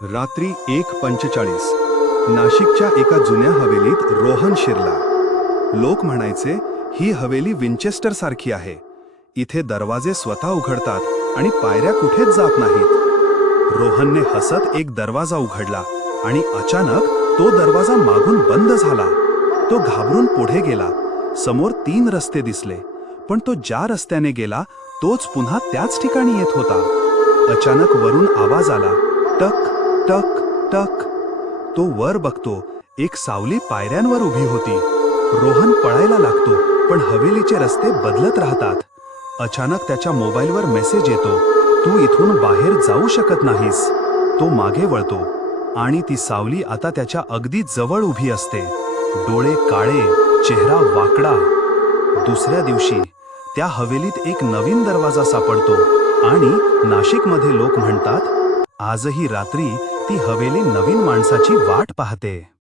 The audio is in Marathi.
रात्री 1:45 नाशिकच्या एका जुन्या हवेलीत रोहन शिरला। लोक म्हणायचे, ही हवेली विंचेस्टर सारखी आहे। इथे दरवाजे स्वतः उघडतात आणि पायऱ्या कुठेच जात नाहीत। रोहनने हसत एक दरवाजा उघडला आणि अचानक तो दरवाजा मागून बंद झाला। तो घाबरून पुढे गेला। समोर 3 रस्ते दिसले, पण तो ज्या रस्त्याने गेला तोच पुन्हा त्याच ठिकाणी येत होता। अचानक वरून आवाज आला, टक टक टक। तो वर बघतो, एक सावली पायऱ्यांवर उभी होती। रोहन पळायला लागतो, पण हवेलीचे रस्ते बदलत राहतात। अचानक त्याच्या मोबाईलवर मेसेज येतो, तू इथून बाहेर जाऊ शकत नाहीस। तो मागे वळतो आणि ती सावली आता त्याच्या अगदी जवळ उभी असते। डोळे काळे, चेहरा वाकडा। दुसऱ्या दिवशी त्या हवेलीत एक नवीन दरवाजा सापडतो आणि नाशिकमध्ये लोक म्हणतात, आजही रात्री ती हवेली नवीन माणसाची वाट पाहते।